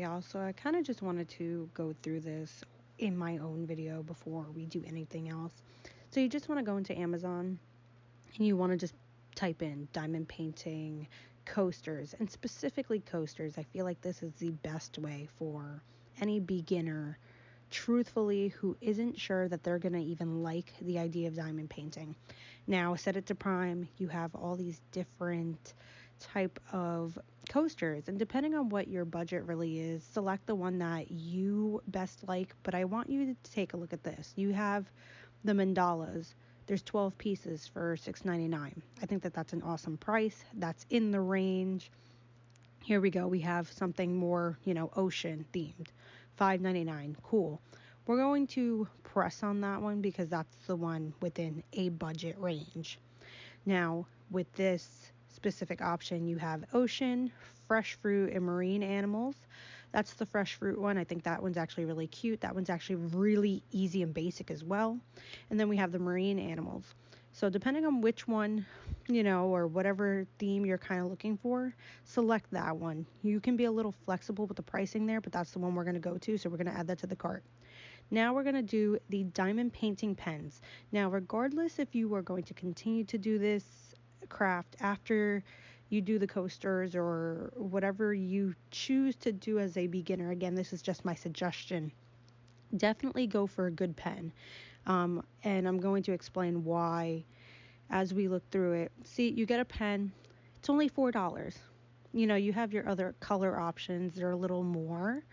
y'all. So I kind of just wanted to go through this in my own video before we do anything else. So you just want to go into Amazon and you want to just type in diamond painting coasters, and specifically coasters. I feel like this is the best way for any beginner, truthfully, who isn't sure that they're going to even like the idea of diamond painting. Now, set it to prime, you have all these different type of coasters, and depending on what your budget really is, select the one that you best like. But I want you to take a look at this. You have the mandalas. There's 12 pieces for $6.99. I think that that's an awesome price. That's in the range. Here we go. We have something more, ocean themed. $5.99. Cool. We're going to press on that one because that's the one within a budget range. Now, with this specific option, you have ocean, fresh fruit, and marine animals. That's the fresh fruit one. I think that one's actually really cute. That one's actually really easy and basic as well. And then we have the marine animals. So depending on which one, or whatever theme you're kind of looking for, select that one. You can be a little flexible with the pricing there, but that's the one we're going to go to. So we're going to add that to the cart. Now we're going to do the diamond painting pens. Now, regardless if you are going to continue to do this craft after you do the coasters or whatever you choose to do as a beginner, again, this is just my suggestion. Definitely go for a good pen. And I'm going to explain why as we look through it. See, you get a pen. It's only $4. You have your other color options. They're a little more,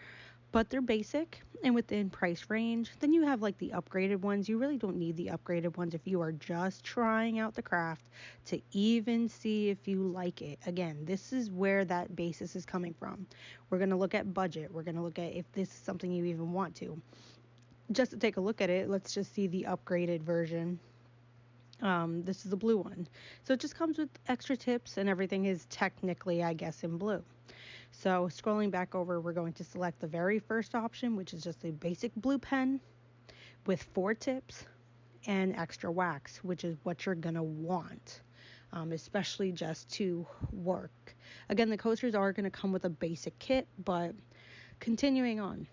but they're basic and within price range. Then you have like the upgraded ones. You really don't need the upgraded ones if you are just trying out the craft to even see if you like it. Again, this is where that basis is coming from. We're going to look at budget. We're going to look at if this is something you even want to. Just to take a look at it, let's just see the upgraded version. This is the blue one. So it just comes with extra tips, and everything is technically, I guess, in blue. So scrolling back over, we're going to select the very first option, which is just a basic blue pen with 4 tips and extra wax, which is what you're going to want, especially just to work. Again, the coasters are going to come with a basic kit, but continuing on.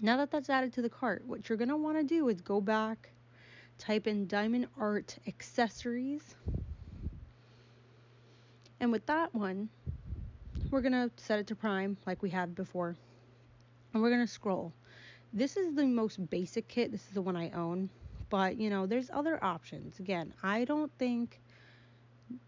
Now that that's added to the cart, what you're going to want to do is go back, type in diamond art accessories. And with that one, we're going to set it to prime like we had before. And we're going to scroll. This is the most basic kit. This is the one I own. But, there's other options. Again, I don't think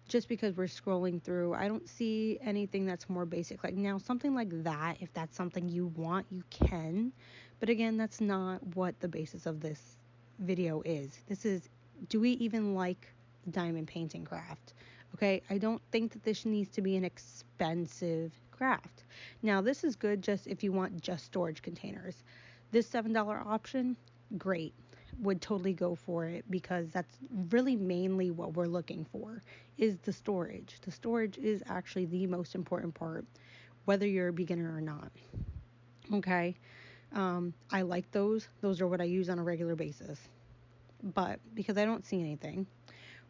just because we're scrolling through, I don't see anything that's more basic. Like now, something like that, if that's something you want, you can. But again, that's not what the basis of this video is. This is, do we even like diamond painting craft? Okay, I don't think that this needs to be an expensive craft. Now, this is good just if you want just storage containers. This $7 option, great. Would totally go for it because that's really mainly what we're looking for is the storage. The storage is actually the most important part, whether you're a beginner or not. Okay, I like those. Those are what I use on a regular basis. But because I don't see anything,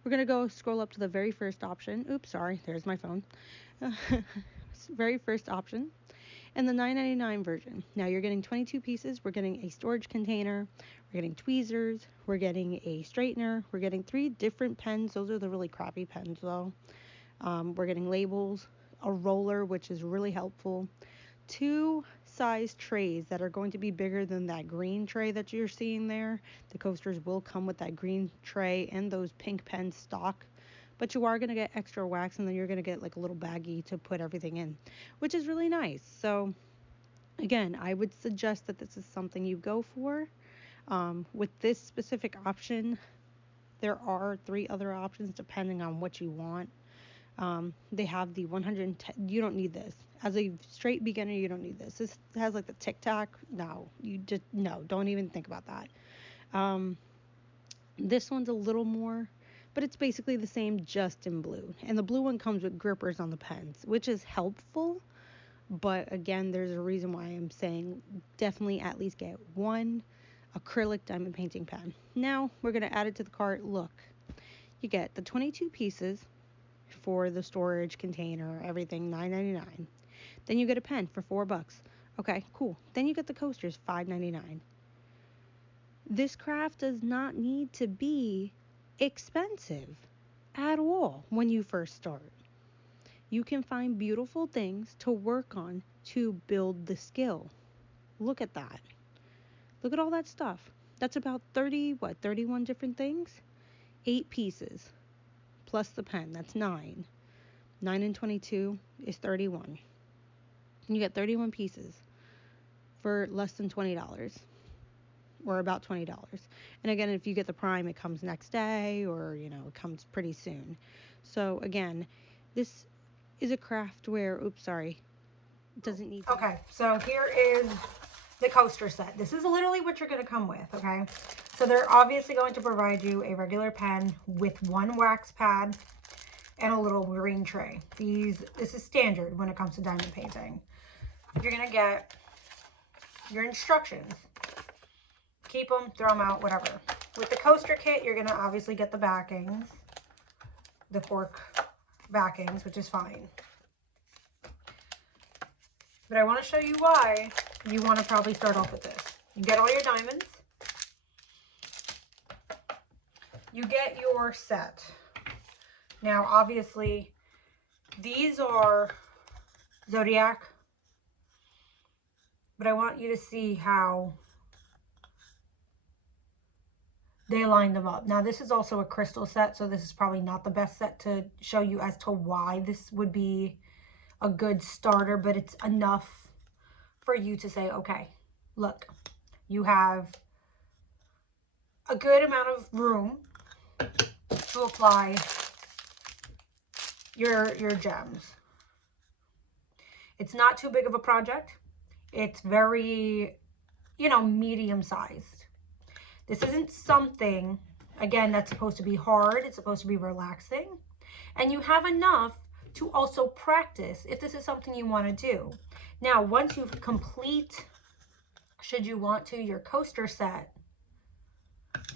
we're going to go scroll up to the very first option. Oops, sorry, there's my phone. Very first option. And the $9.99 version. Now you're getting 22 pieces. We're getting a storage container. We're getting tweezers. We're getting a straightener. We're getting 3 different pens. Those are the really crappy pens though. We're getting labels, a roller, which is really helpful. 2 size trays that are going to be bigger than that green tray that you're seeing there. The coasters will come with that green tray and those pink pens stock. But you are going to get extra wax, and then you're going to get like a little baggie to put everything in, which is really nice. So again, I would suggest that this is something you go for. With this specific option, there are 3 other options depending on what you want. They have the 110. You don't need this. As a straight beginner, you don't need this. This has like the tic tac. No, don't even think about that. This one's a little more, but it's basically the same, just in blue. And the blue one comes with grippers on the pens, which is helpful. But again, there's a reason why I'm saying definitely at least get one acrylic diamond painting pen. Now we're going to add it to the cart. Look, you get the 22 pieces for the storage container, everything, $9.99. Then you get a pen for $4. Okay, cool. Then you get the coasters, $5.99. This craft does not need to be expensive at all when you first start. You can find beautiful things to work on to build the skill. Look at that. Look at all that stuff. That's about 31 different things? 8 pieces plus the pen. That's 9. 9 and 22 is 31. You get 31 pieces for less than $20, or about $20. And again, if you get the Prime, it comes next day, or it comes pretty soon. So again, this is a craft where, it doesn't need to. Okay, so here is the coaster set. This is literally what you're going to come with, okay? So they're obviously going to provide you a regular pen with 1 wax pad and a little green tray. This is standard when it comes to diamond painting. You're going to get your instructions. Keep them, throw them out, whatever. With the coaster kit, you're going to obviously get the backings, the cork backings, which is fine. But I want to show you why you want to probably start off with this. You get all your diamonds. You get your set. Now, obviously, these are Zodiac, but I want you to see how they line them up. Now, this is also a crystal set, so this is probably not the best set to show you as to why this would be a good starter, but it's enough for you to say, okay, look, you have a good amount of room to apply your gems. It's not too big of a project. It's very, medium sized. This isn't something, again, that's supposed to be hard. It's supposed to be relaxing. And you have enough to also practice if this is something you want to do. Now, once you complete, should you want to, your coaster set,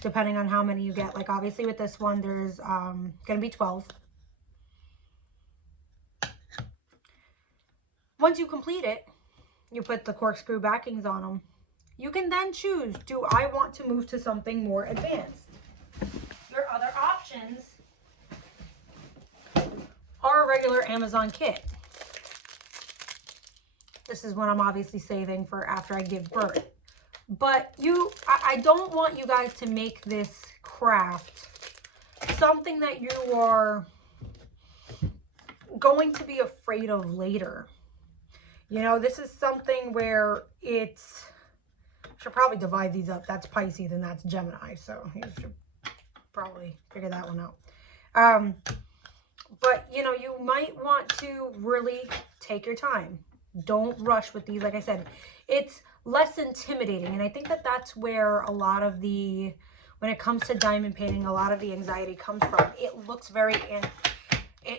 depending on how many you get. Like, obviously, with this one, there's going to be 12. Once you complete it, you put the corkscrew backings on them. You can then choose, do I want to move to something more advanced? Your other options are a regular Amazon kit. This is what I'm obviously saving for after I give birth. But I don't want you guys to make this craft something that you are going to be afraid of later. This is something where should probably divide these up. That's Pisces and that's Gemini. So you should probably figure that one out. But, you might want to really take your time. Don't rush with these. Like I said, it's less intimidating. And I think that that's where a lot of when it comes to diamond painting, a lot of the anxiety comes from. It looks very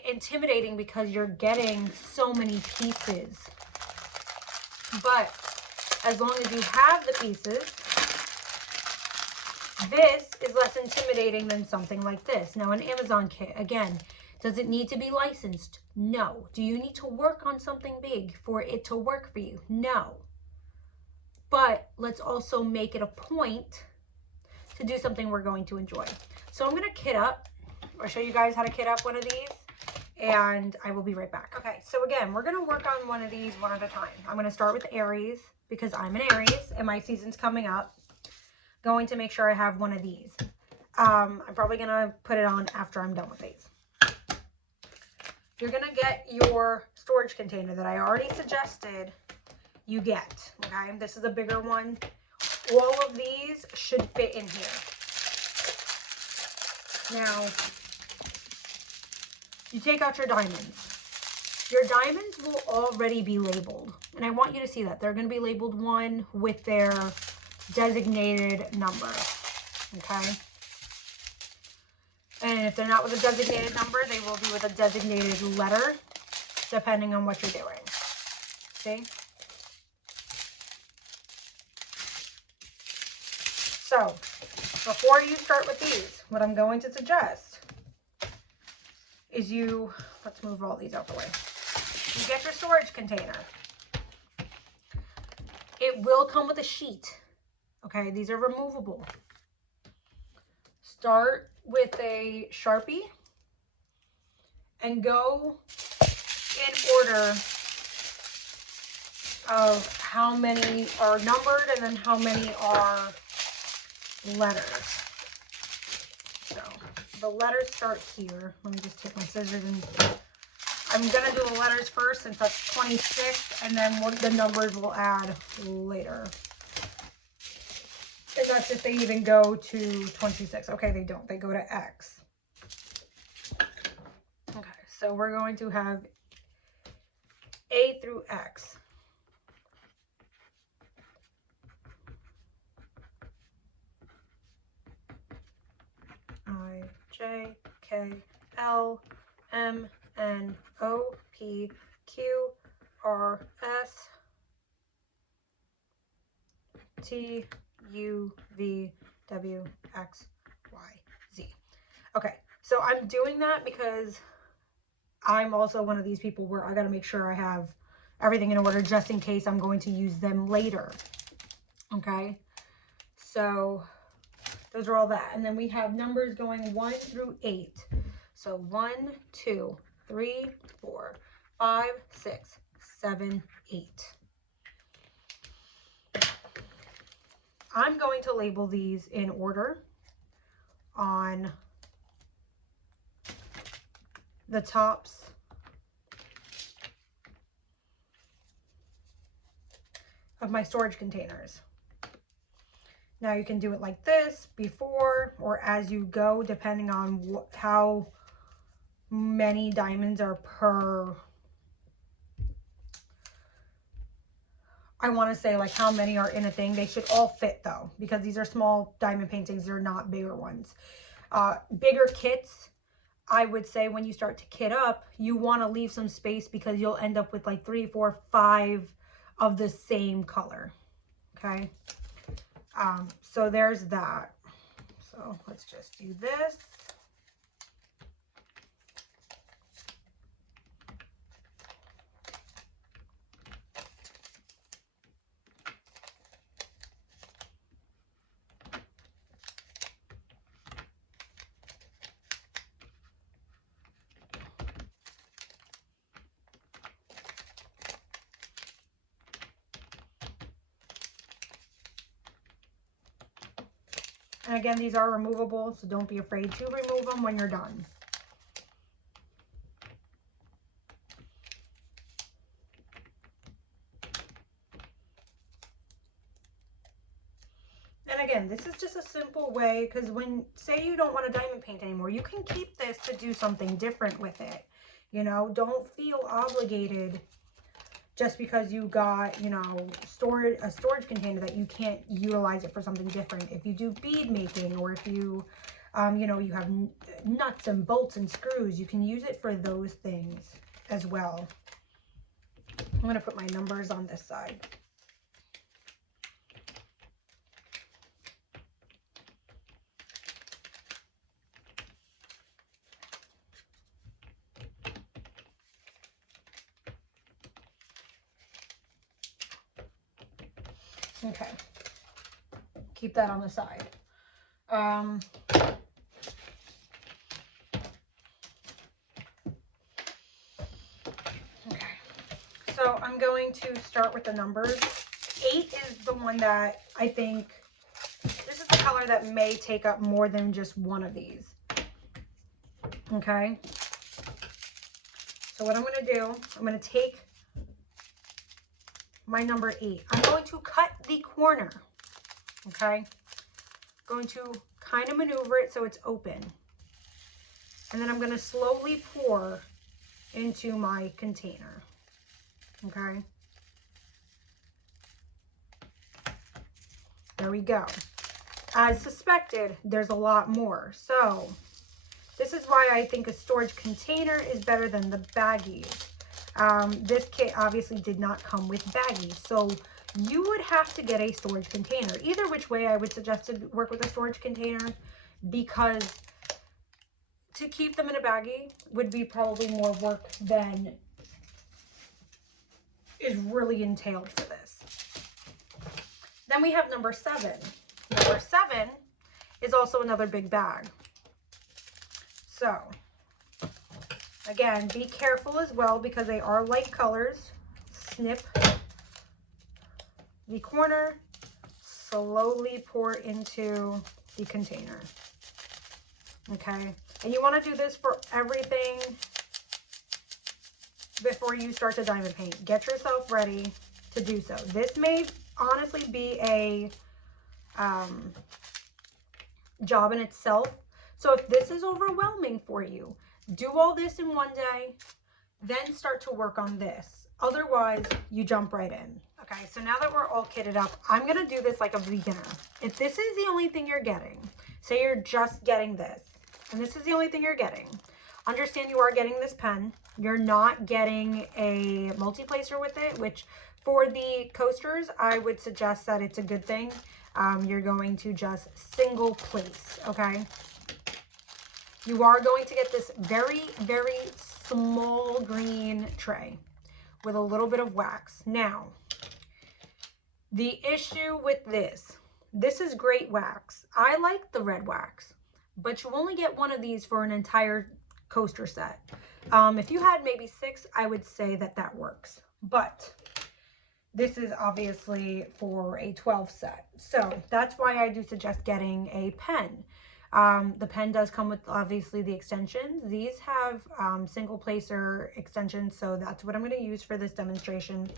intimidating because you're getting so many pieces. But as long as you have the pieces, this is less intimidating than something like this. Now, an Amazon kit, again, does it need to be licensed? No. Do you need to work on something big for it to work for you? No. But let's also make it a point to do something we're going to enjoy. So I'm going to kit up, or show you guys how to kit up one of these, and I will be right back. Okay, so again, we're going to work on one of these one at a time. I'm going to start with Aries because I'm an Aries and my season's coming up. Going to make sure I have one of these. I'm probably going to put it on after I'm done with these. You're going to get your storage container that I already suggested you get. Okay, this is a bigger one. All of these should fit in here. Now, you take out your diamonds. Your diamonds will already be labeled. And I want you to see that. They're going to be labeled 1 with their designated number. Okay? And if they're not with a designated number, they will be with a designated letter, depending on what you're doing. See? So, before you start with these, what I'm going to suggest is let's move all these out the way. You get your storage container. It will come with a sheet. Okay, these are removable. Start with a Sharpie and go in order of how many are numbered and then how many are letters. So the letters start here. Let me just take my scissors and I'm going to do the letters first since that's 26, and then the numbers will add later. And that's if they even go to 26. Okay, they don't. They go to X. Okay, so we're going to have A through X. I, J, K, L, M, N, O, P, Q, R, S, T, U, V, W, X, Y, Z. Okay, so I'm doing that because I'm also one of these people where I got to make sure I have everything in order just in case I'm going to use them later. Okay, so those are all that. And then we have numbers going 1 through 8. So 1, 2, 3, 4, 5, 6, 7, 8. I'm going to label these in order on the tops of my storage containers. Now you can do it like this, before or as you go, depending on how many diamonds are per, I want to say like how many are in a thing. They should all fit though, because these are small diamond paintings. They're not bigger ones. Bigger kits, I would say when you start to kit up, you want to leave some space because you'll end up with like 3, 4, 5 of the same color. Okay. So there's that. So let's just do this. And again, these are removable, so don't be afraid to remove them when you're done. And again, this is just a simple way, because when, say you don't want to diamond paint anymore, you can keep this to do something different with it. You know, don't feel obligated just because you got, you know, a storage container that you can't utilize it for something different. If you do bead making, or if you, you know, you have nuts and bolts and screws, you can use it for those things as well. I'm going to put my numbers on this side. Okay, keep that on the side. Okay, so I'm going to start with the numbers. 8 is the one that I think, this is the color that may take up more than just one of these. Okay, so what I'm going to do, I'm going to take my number 8. I'm going to cut the corner, okay? Going to kind of maneuver it so it's open. And then I'm going to slowly pour into my container, okay? There we go. As suspected, there's a lot more. So this is why I think a storage container is better than the baggies. This kit obviously did not come with baggies, so you would have to get a storage container. Either which way, I would suggest to work with a storage container, because to keep them in a baggie would be probably more work than is really entailed for this. Then we have number 7. Number 7 is also another big bag. So, again, be careful as well because they are light colors. Snip the corner, slowly pour into the container. Okay, and you want to do this for everything before you start to diamond paint. Get yourself ready to do so. This may honestly be a job in itself. So if this is overwhelming for you, do all this in one day, then start to work on this. Otherwise, you jump right in. Okay, so now that we're all kitted up, I'm going to do this like a beginner. If this is the only thing you're getting, say you're just getting this, and this is the only thing you're getting, understand you are getting this pen. You're not getting a multi-placer with it, which for the coasters, I would suggest that it's a good thing. You're going to just single place, okay? You are going to get this very, very small green tray with a little bit of wax. Now, the issue with this is great wax. I like the red wax, but you only get one of these for an entire coaster set. If you had maybe 6, I would say that that works. But this is obviously for a 12 set. So that's why I do suggest getting a pen. The pen does come with obviously the extensions. These have single placer extensions, so that's what I'm going to use for this demonstration.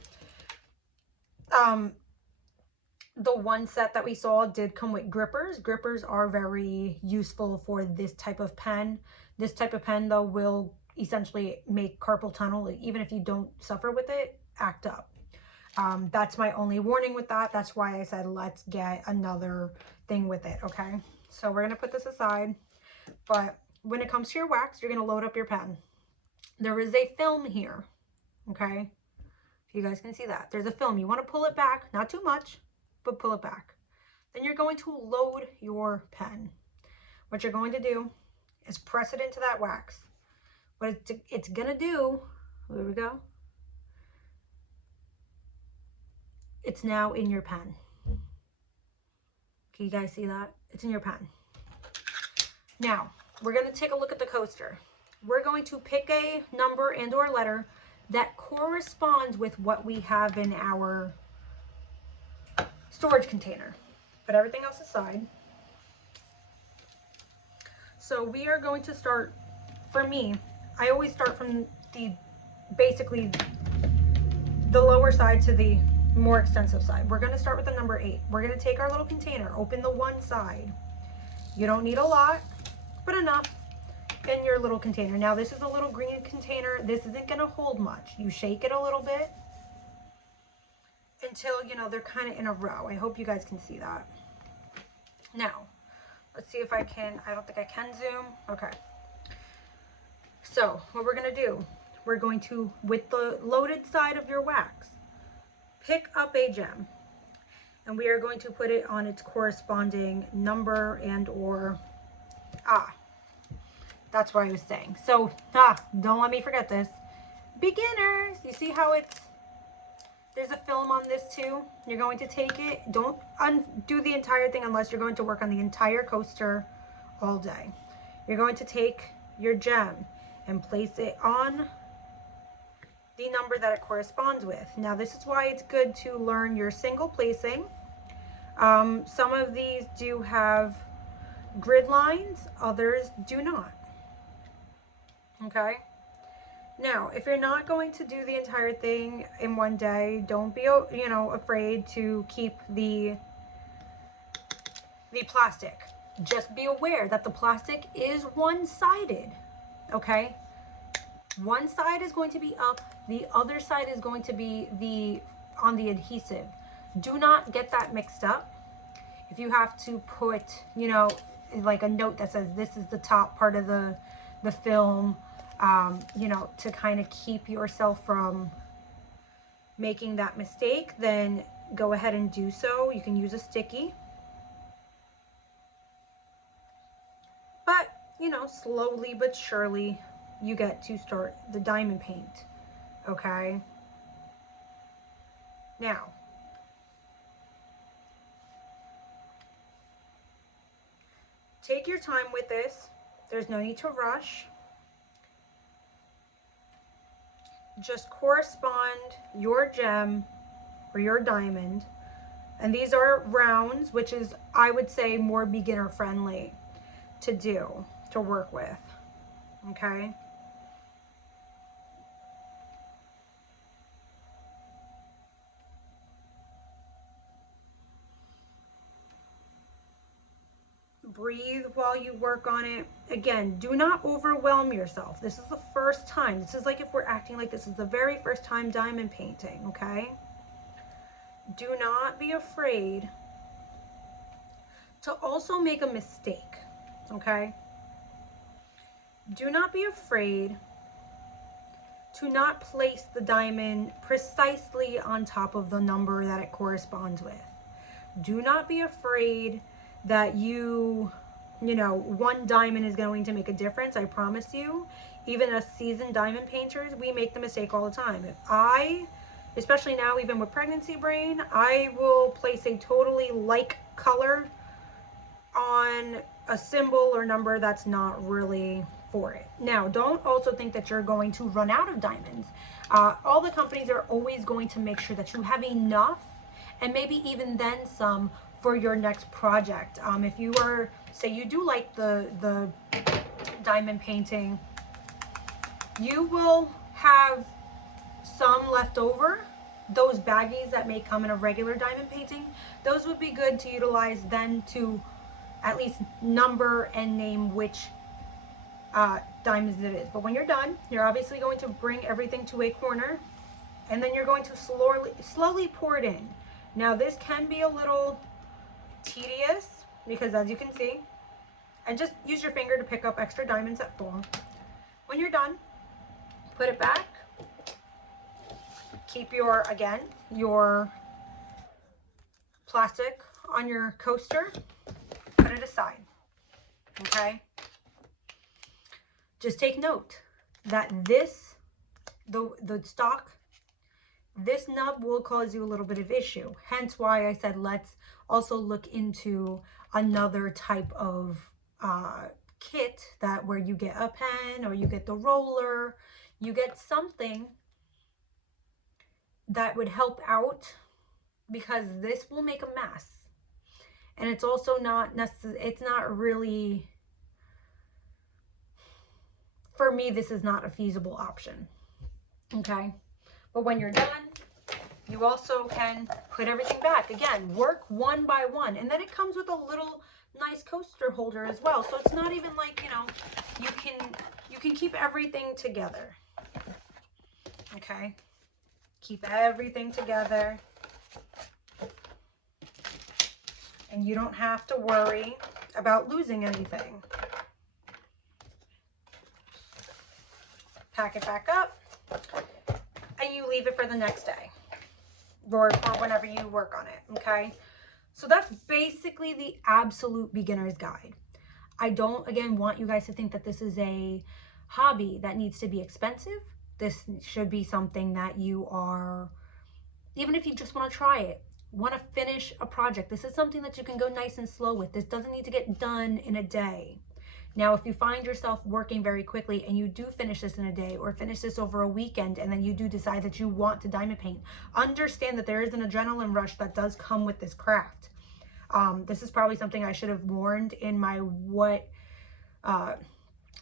The one set that we saw did come with grippers. Grippers are very useful for this type of pen. This type of pen, though, will essentially make carpal tunnel. Even if you don't suffer with it, act up. That's my only warning with that. That's why I said let's get another thing with it, okay? So we're going to put this aside. But when it comes to your wax, you're going to load up your pen. There is a film here, okay? If you guys can see that. There's a film. You want to pull it back, not too much, but pull it back. Then you're going to load your pen. What you're going to do is press it into that wax. What it's going to do, there we go. It's now in your pen. Can you guys see that? It's in your pen. Now, we're going to take a look at the coaster. We're going to pick a number and or letter that corresponds with what we have in our storage container. Put everything else aside. So we are going to start, for me, I always start from basically the lower side to the more extensive side. We're going to start with the number 8. We're going to take our little container, open the one side. You don't need a lot, but enough in your little container. Now this is a little green container. This isn't going to hold much. You shake it a little bit until, you know, they're kind of in a row. I hope you guys can see that. Now, let's see if I can, I don't think I can zoom. Okay. So what we're going to do, we're going to, with the loaded side of your wax, pick up a gem, and we are going to put it on its corresponding number and or, that's what I was saying. So, don't let me forget this. Beginners, you see how there's a film on this too? You're going to take it, don't undo the entire thing unless you're going to work on the entire coaster all day. You're going to take your gem and place it on the number that it corresponds with. Now this is why it's good to learn your single placing. Some of these do have grid lines, others do not. Okay? Now, if you're not going to do the entire thing in one day, don't be, you know, afraid to keep the plastic. Just be aware that the plastic is one-sided, okay? One side is going to be up, the other side is going to be on the adhesive. Do not get that mixed up. If you have to put, you know, like a note that says this is the top part of the film, you know, to kind of keep yourself from making that mistake, then go ahead and do so. You can use a sticky. But, you know, slowly but surely you get to start the diamond paint, okay? Now, take your time with this. There's no need to rush. Just correspond your gem or your diamond. And these are rounds, which is, I would say, more beginner friendly to do, to work with. Okay. Breathe while you work on it. Again, do not overwhelm yourself. This is the first time. This is like if we're acting like this is the very first time diamond painting, okay? Do not be afraid to also make a mistake, okay? Do not be afraid to not place the diamond precisely on top of the number that it corresponds with. Do not be afraid that you know, one diamond is going to make a difference. I promise you. Even as seasoned diamond painters, we make the mistake all the time. If especially now, even with pregnancy brain, I will place a totally like color on a symbol or number that's not really for it. Now, don't also think that you're going to run out of diamonds. All the companies are always going to make sure that you have enough, and maybe even then some, for your next project. If you are, say you do like the diamond painting, you will have some left over. Those baggies that may come in a regular diamond painting, those would be good to utilize then to at least number and name which diamonds it is. But when you're done, you're obviously going to bring everything to a corner, and then you're going to slowly pour it in. Now this can be a little tedious because, as you can see, and just use your finger to pick up extra diamonds that fall. When you're done, put it back. Keep your plastic on your coaster. Put it aside. Okay? Just take note that the stock, this nub will cause you a little bit of issue. Hence why I said let's also look into another type of kit where you get a pen or you get the roller, you get something that would help out, because this will make a mess. And it's also not necessarily, it's not really, for me, this is not a feasible option. Okay? But when you're done, you also can put everything back. Again, work one by one. And then it comes with a little nice coaster holder as well. So it's not even like, you know, you can keep everything together. Okay? Keep everything together. And you don't have to worry about losing anything. Pack it back up, and you leave it for the next day, or whenever you work on it, okay? So that's basically the absolute beginner's guide. I don't, again, want you guys to think that this is a hobby that needs to be expensive. This should be something that you are, even if you just want to try it, want to finish a project, this is something that you can go nice and slow with. This doesn't need to get done in a day. Now, if you find yourself working very quickly and you do finish this in a day or finish this over a weekend, and then you do decide that you want to diamond paint, understand that there is an adrenaline rush that does come with this craft. This is probably something I should have warned in my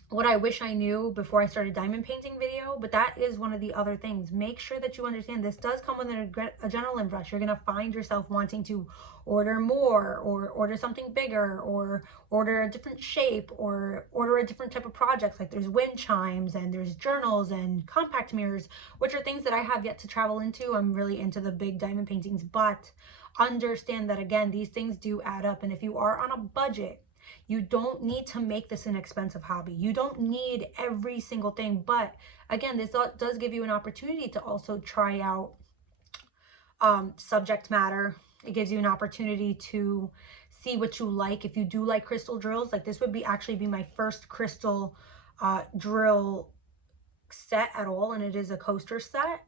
what I wish I knew before I started diamond painting video, but that is one of the other things. Make sure that you understand this does come with an adrenaline rush. You're going to find yourself wanting to order more, or order something bigger, or order a different shape, or order a different type of projects. Like there's wind chimes and there's journals and compact mirrors, which are things that I have yet to travel into. I'm really into the big diamond paintings, but understand that, again, these things do add up. And if you are on a budget, you don't need to make this an expensive hobby. You don't need every single thing. But again, this does give you an opportunity to also try out subject matter. It gives you an opportunity to see what you like. If you do like crystal drills, like this would actually be my first crystal drill set at all, and it is a coaster set.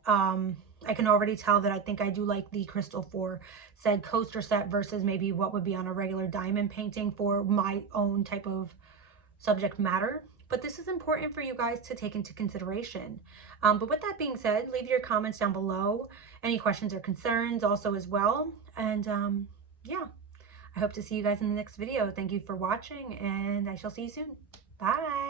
I can already tell that I think I do like the crystal for said coaster set versus maybe what would be on a regular diamond painting for my own type of subject matter. But this is important for you guys to take into consideration. But with that being said, leave your comments down below, any questions or concerns also as well. And yeah, I hope to see you guys in the next video. Thank you for watching, and I shall see you soon. Bye.